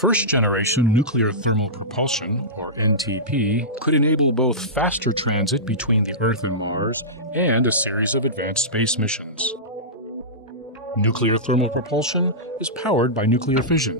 First-generation nuclear thermal propulsion, or NTP, could enable both faster transit between the Earth and Mars and a series of advanced space missions. Nuclear thermal propulsion is powered by nuclear fission,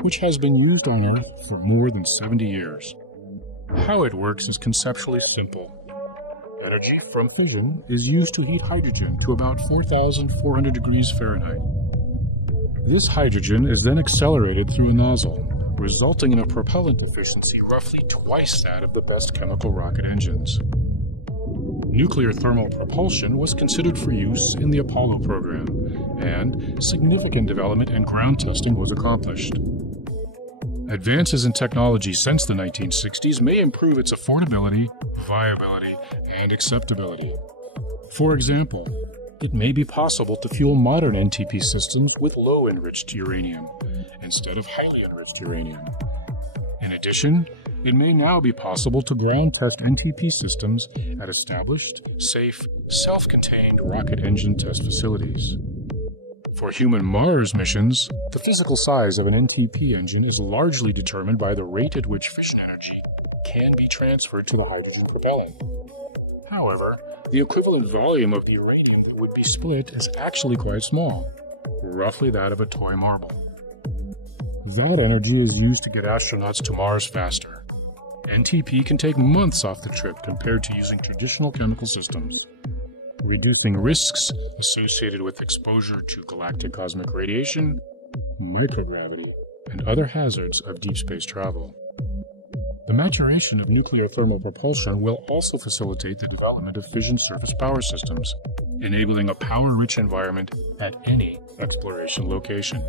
which has been used on Earth for more than 70 years. How it works is conceptually simple. Energy from fission is used to heat hydrogen to about 4,400 degrees Fahrenheit. This hydrogen is then accelerated through a nozzle, resulting in a propellant efficiency roughly twice that of the best chemical rocket engines. Nuclear thermal propulsion was considered for use in the Apollo program, and significant development and ground testing was accomplished. Advances in technology since the 1960s may improve its affordability, viability, and acceptability. For example, it may be possible to fuel modern NTP systems with low-enriched uranium instead of highly enriched uranium. In addition, it may now be possible to ground test NTP systems at established, safe, self-contained rocket engine test facilities. For human Mars missions, the physical size of an NTP engine is largely determined by the rate at which fission energy can be transferred to the hydrogen propellant. However, the equivalent volume of the uranium that would be split is actually quite small, roughly that of a toy marble. That energy is used to get astronauts to Mars faster. NTP can take months off the trip compared to using traditional chemical systems, reducing risks associated with exposure to galactic cosmic radiation, microgravity, and other hazards of deep space travel. The maturation of nuclear thermal propulsion will also facilitate the development of fission surface power systems, enabling a power-rich environment at any exploration location.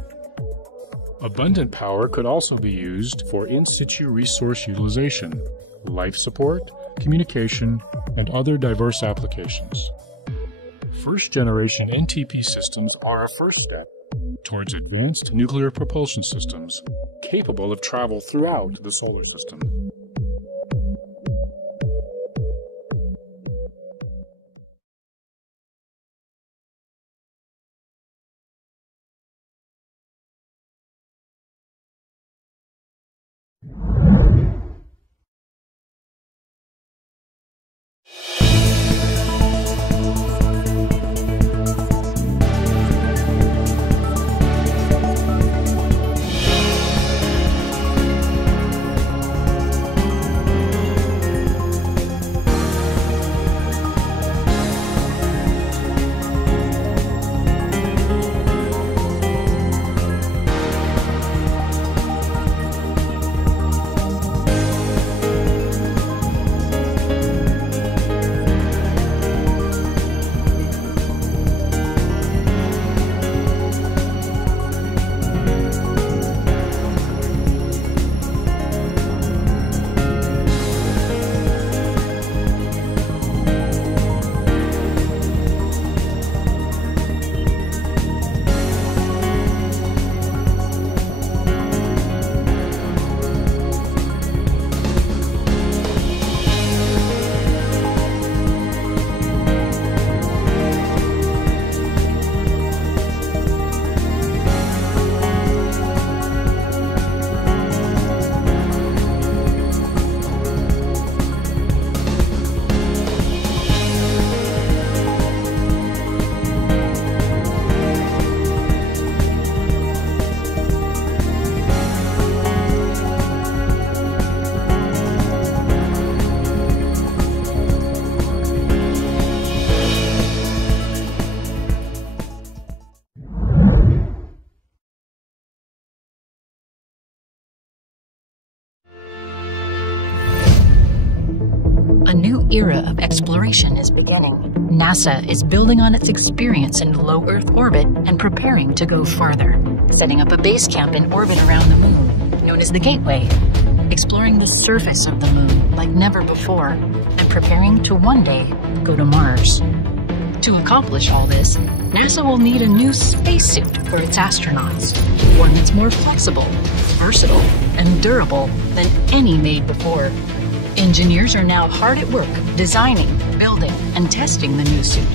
Abundant power could also be used for in-situ resource utilization, life support, communication, and other diverse applications. First-generation NTP systems are a first step towards advanced nuclear propulsion systems capable of travel throughout the solar system. era of exploration is beginning. NASA is building on its experience in low Earth orbit and preparing to go farther, setting up a base camp in orbit around the moon, known as the Gateway, exploring the surface of the moon like never before, and preparing to one day go to Mars. To accomplish all this, NASA will need a new spacesuit for its astronauts, one that's more flexible, versatile, and durable than any made before. Engineers are now hard at work designing, building, and testing the new suit,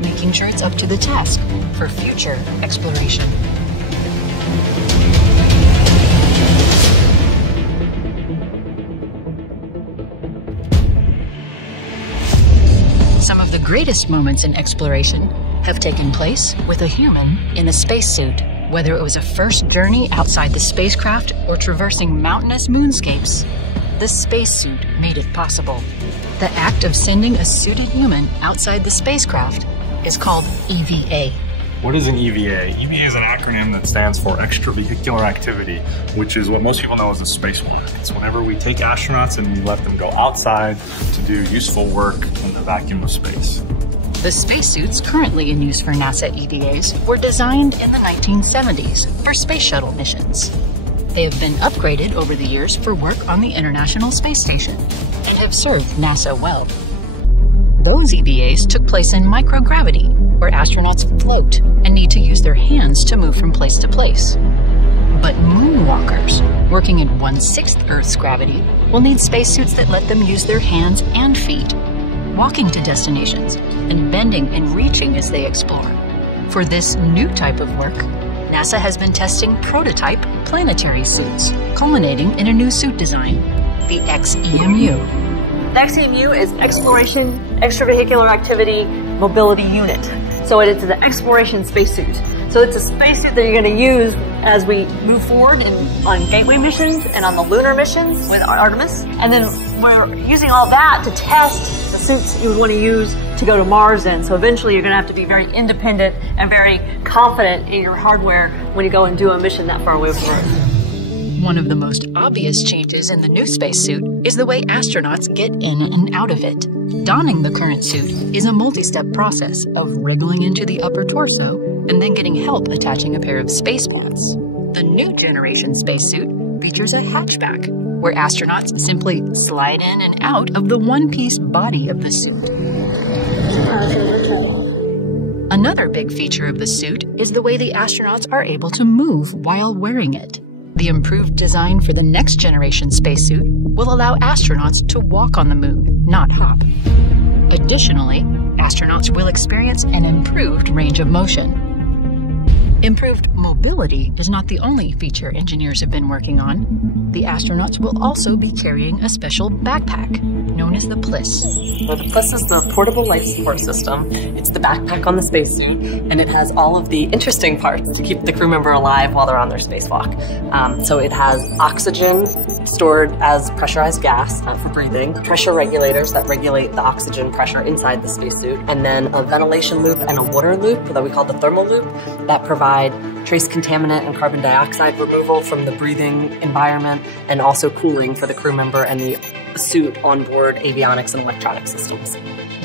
making sure it's up to the task for future exploration. Some of the greatest moments in exploration have taken place with a human in a spacesuit. Whether it was a first journey outside the spacecraft or traversing mountainous moonscapes, the spacesuit made it possible. The act of sending a suited human outside the spacecraft is called EVA. What is an EVA? EVA is an acronym that stands for extravehicular activity, which is what most people know as a spacewalk. It's whenever we take astronauts and we let them go outside to do useful work in the vacuum of space. The spacesuits currently in use for NASA EVAs were designed in the 1970s for space shuttle missions. They have been upgraded over the years for work on the International Space Station and have served NASA well. Those EVAs took place in microgravity, where astronauts float and need to use their hands to move from place to place. But moonwalkers, working at 1/6 Earth's gravity, will need spacesuits that let them use their hands and feet, walking to destinations and bending and reaching as they explore. For this new type of work, NASA has been testing prototype planetary suits, culminating in a new suit design, the XEMU. The XEMU is Exploration Extravehicular Activity Mobility Unit. So it is an exploration spacesuit. So it's a spacesuit that you're going to use as we move forward on Gateway missions and on the lunar missions with Artemis. And then we're using all that to test the suits you would want to use to go to Mars in. So eventually you're going to have to be very independent and very confident in your hardware when you go and do a mission that far away from Earth. One of the most obvious changes in the new spacesuit is the way astronauts get in and out of it. Donning the current suit is a multi-step process of wriggling into the upper torso and then getting help attaching a pair of space mats. The new generation spacesuit features a hatchback, where astronauts simply slide in and out of the one-piece body of the suit. Another big feature of the suit is the way the astronauts are able to move while wearing it. The improved design for the next generation spacesuit will allow astronauts to walk on the moon, not hop. Additionally, astronauts will experience an improved range of motion. Improved mobility is not the only feature engineers have been working on. The astronauts will also be carrying a special backpack, known as the PLIS. Well, the PLIS is the Portable Life Support System. It's the backpack on the spacesuit, and it has all of the interesting parts to keep the crew member alive while they're on their spacewalk. So it has oxygen stored as pressurized gas for breathing, pressure regulators that regulate the oxygen pressure inside the spacesuit, and then a ventilation loop and a water loop that we call the thermal loop that provide trace contaminant and carbon dioxide removal from the breathing environment, and also cooling for the crew member and the suit onboard avionics and electronic systems.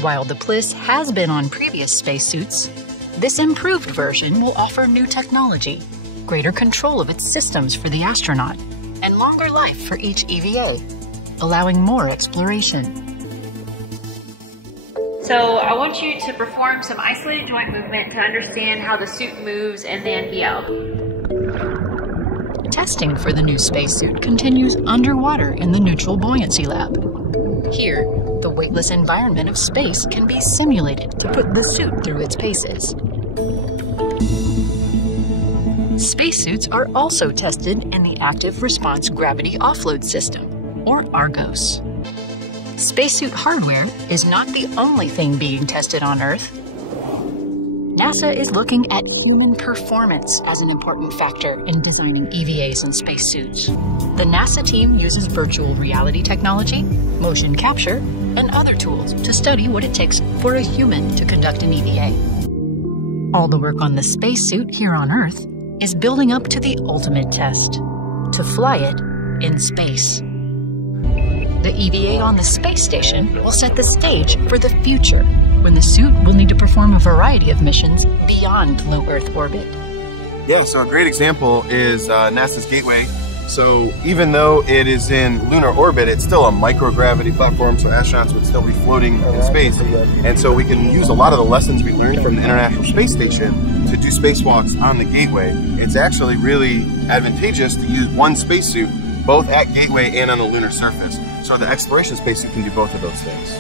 While the PLIS has been on previous spacesuits, this improved version will offer new technology, greater control of its systems for the astronaut, and longer life for each EVA, allowing more exploration. So I want you to perform some isolated joint movement to understand how the suit moves and then be out. Testing for the new spacesuit continues underwater in the Neutral Buoyancy Lab. Here, the weightless environment of space can be simulated to put the suit through its paces. Spacesuits are also tested in the Active Response Gravity Offload System, or ARGOS. Spacesuit hardware is not the only thing being tested on Earth. NASA is looking at human performance as an important factor in designing EVAs and spacesuits. The NASA team uses virtual reality technology, motion capture, and other tools to study what it takes for a human to conduct an EVA. All the work on the spacesuit here on Earth is building up to the ultimate test, to fly it in space. The EVA on the space station will set the stage for the future, when the suit will need to perform a variety of missions beyond low Earth orbit. Yeah, so a great example is NASA's Gateway. So even though it is in lunar orbit, it's still a microgravity platform, so astronauts would still be floating in space. And so we can use a lot of the lessons we learned from the International Space Station to do spacewalks on the Gateway. It's actually really advantageous to use one spacesuit both at Gateway and on the lunar surface. So the exploration spacesuit can do both of those things.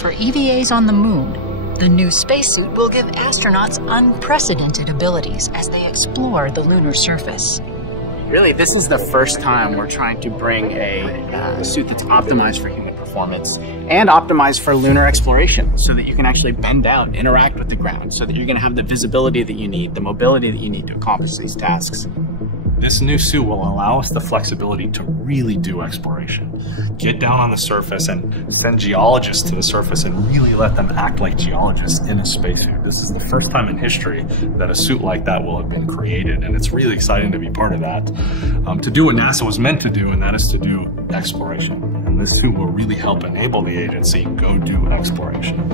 For EVAs on the Moon, the new spacesuit will give astronauts unprecedented abilities as they explore the lunar surface. Really, this is the first time we're trying to bring a suit that's optimized for human performance and optimized for lunar exploration so that you can actually bend down, interact with the ground, so that you're going to have the visibility that you need, the mobility that you need to accomplish these tasks. This new suit will allow us the flexibility to really do exploration. Get down on the surface and send geologists to the surface and really let them act like geologists in a spacesuit. This is the first time in history that a suit like that will have been created, and it's really exciting to be part of that. To do what NASA was meant to do, and that is to do exploration. And this suit will really help enable the agency go do exploration.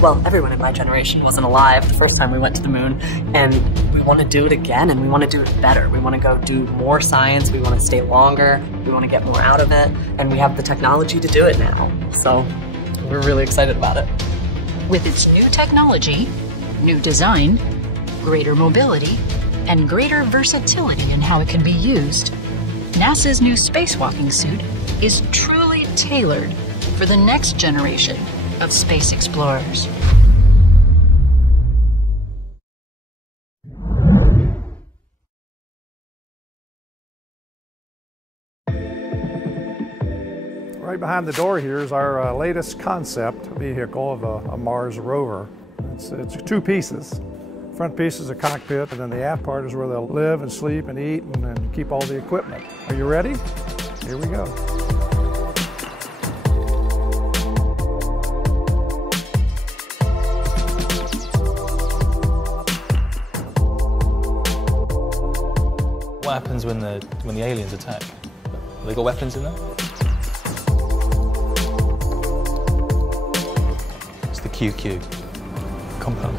Well, everyone in my generation wasn't alive the first time we went to the moon, and we want to do it again, and we want to do it better. We want to go do more science, we want to stay longer, we want to get more out of it, and we have the technology to do it now. So we're really excited about it. With its new technology, new design, greater mobility, and greater versatility in how it can be used, NASA's new spacewalking suit is truly tailored for the next generation of space explorers. Right behind the door here is our latest concept vehicle of a Mars rover. It's two pieces. Front piece is a cockpit, and then the aft part is where they'll live and sleep and eat and keep all the equipment. Are you ready? Here we go. What happens when the aliens attack? Have they got weapons in there? It's the QQ compel.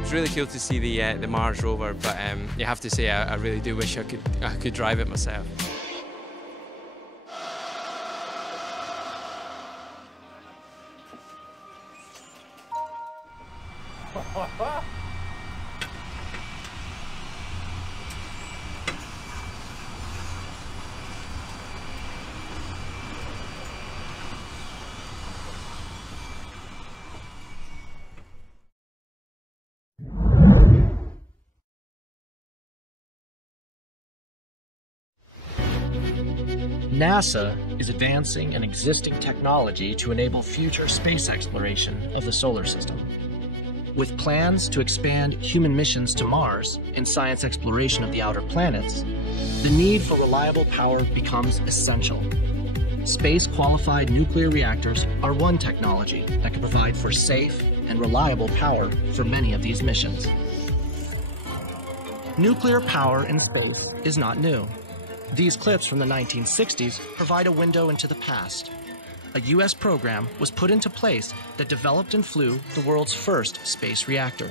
It's really cool to see the Mars rover, but you have to say I really do wish I could drive it myself. NASA is advancing an existing technology to enable future space exploration of the solar system. With plans to expand human missions to Mars and science exploration of the outer planets, the need for reliable power becomes essential. Space-qualified nuclear reactors are one technology that can provide for safe and reliable power for many of these missions. Nuclear power in space is not new. These clips from the 1960s provide a window into the past. A U.S. program was put into place that developed and flew the world's first space reactor.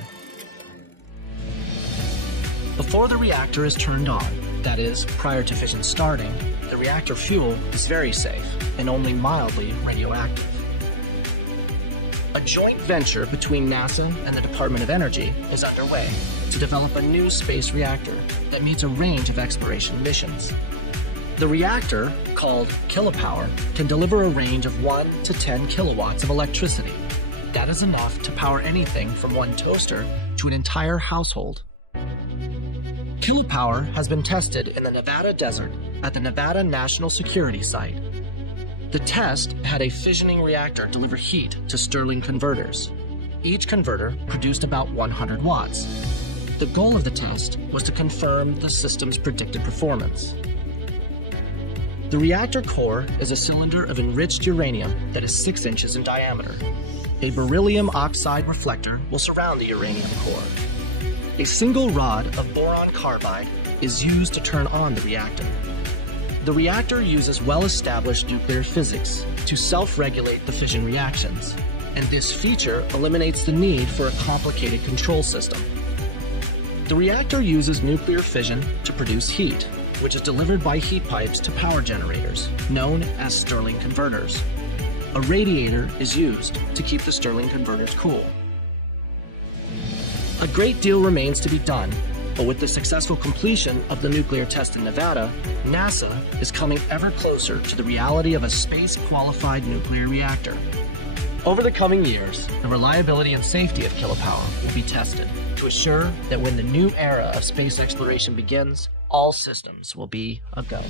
Before the reactor is turned on, that is, prior to fission starting, the reactor fuel is very safe and only mildly radioactive. A joint venture between NASA and the Department of Energy is underway to develop a new space reactor that meets a range of exploration missions. The reactor, called kilopower, can deliver a range of 1 to 10 kilowatts of electricity. That is enough to power anything from one toaster to an entire household. Kilopower has been tested in the Nevada desert at the Nevada National Security Site. The test had a fissioning reactor deliver heat to Stirling converters. Each converter produced about 100 watts. The goal of the test was to confirm the system's predicted performance. The reactor core is a cylinder of enriched uranium that is 6 inches in diameter. A beryllium oxide reflector will surround the uranium core. A single rod of boron carbide is used to turn on the reactor. The reactor uses well-established nuclear physics to self-regulate the fission reactions, and this feature eliminates the need for a complicated control system. The reactor uses nuclear fission to produce heat, which is delivered by heat pipes to power generators, known as Stirling converters. A radiator is used to keep the Stirling converters cool. A great deal remains to be done, but with the successful completion of the nuclear test in Nevada, NASA is coming ever closer to the reality of a space-qualified nuclear reactor. Over the coming years, the reliability and safety of kilopower will be tested to assure that when the new era of space exploration begins, all systems will be a go.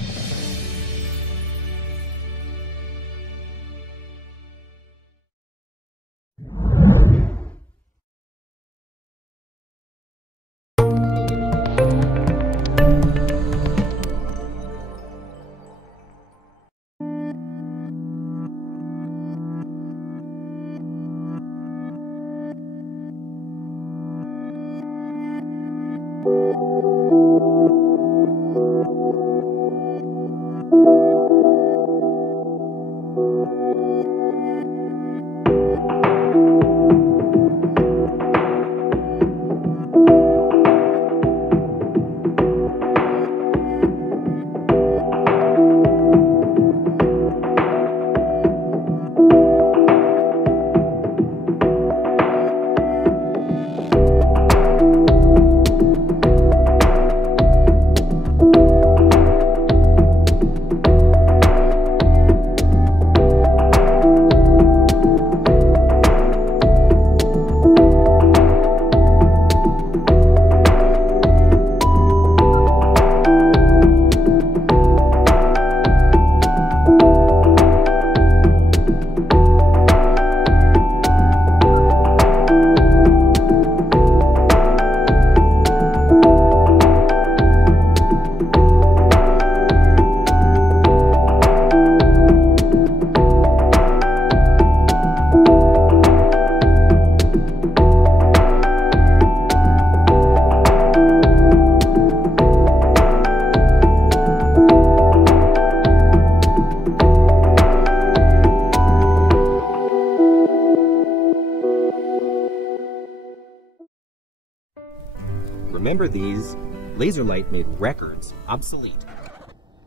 Remember these? Laser light made records obsolete.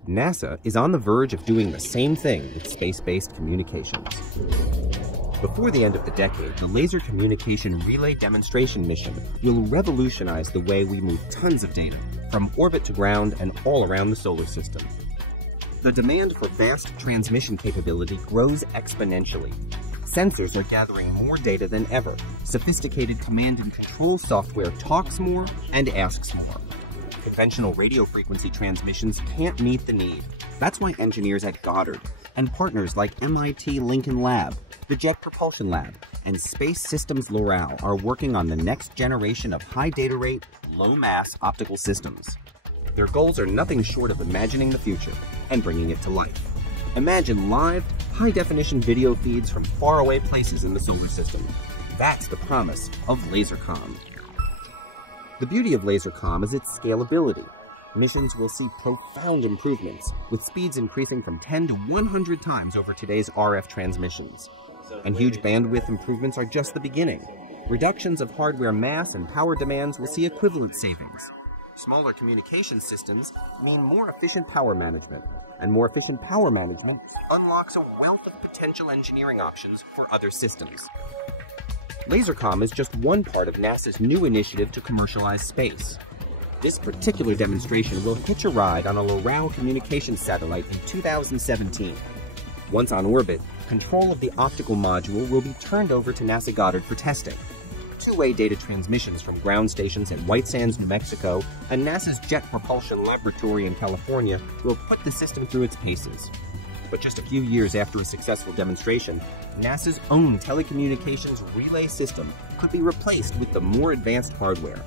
NASA is on the verge of doing the same thing with space-based communications. Before the end of the decade, the Laser Communication Relay Demonstration Mission will revolutionize the way we move tons of data from orbit to ground and all around the solar system. The demand for vast transmission capability grows exponentially. Sensors are gathering more data than ever. Sophisticated command and control software talks more and asks more. Conventional radio frequency transmissions can't meet the need. That's why engineers at Goddard and partners like MIT Lincoln Lab, the Jet Propulsion Lab, and Space Systems Loral are working on the next generation of high data rate, low mass optical systems. Their goals are nothing short of imagining the future and bringing it to life. Imagine live, high-definition video feeds from faraway places in the solar system. That's the promise of LaserComm. The beauty of LaserComm is its scalability. Missions will see profound improvements, with speeds increasing from 10 to 100 times over today's RF transmissions. And huge bandwidth improvements are just the beginning. Reductions of hardware mass and power demands will see equivalent savings. Smaller communication systems mean more efficient power management, and more efficient power management unlocks a wealth of potential engineering options for other systems. LaserComm is just one part of NASA's new initiative to commercialize space. This particular demonstration will hitch a ride on a Loral communications satellite in 2017. Once on orbit, control of the optical module will be turned over to NASA Goddard for testing. Two-way data transmissions from ground stations in White Sands, New Mexico, and NASA's Jet Propulsion Laboratory in California will put the system through its paces. But just a few years after a successful demonstration, NASA's own telecommunications relay system could be replaced with the more advanced hardware.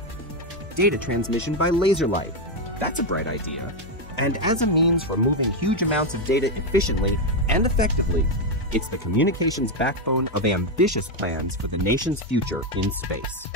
Data transmission by laser light. That's a bright idea. And as a means for moving huge amounts of data efficiently and effectively, it's the communications backbone of ambitious plans for the nation's future in space.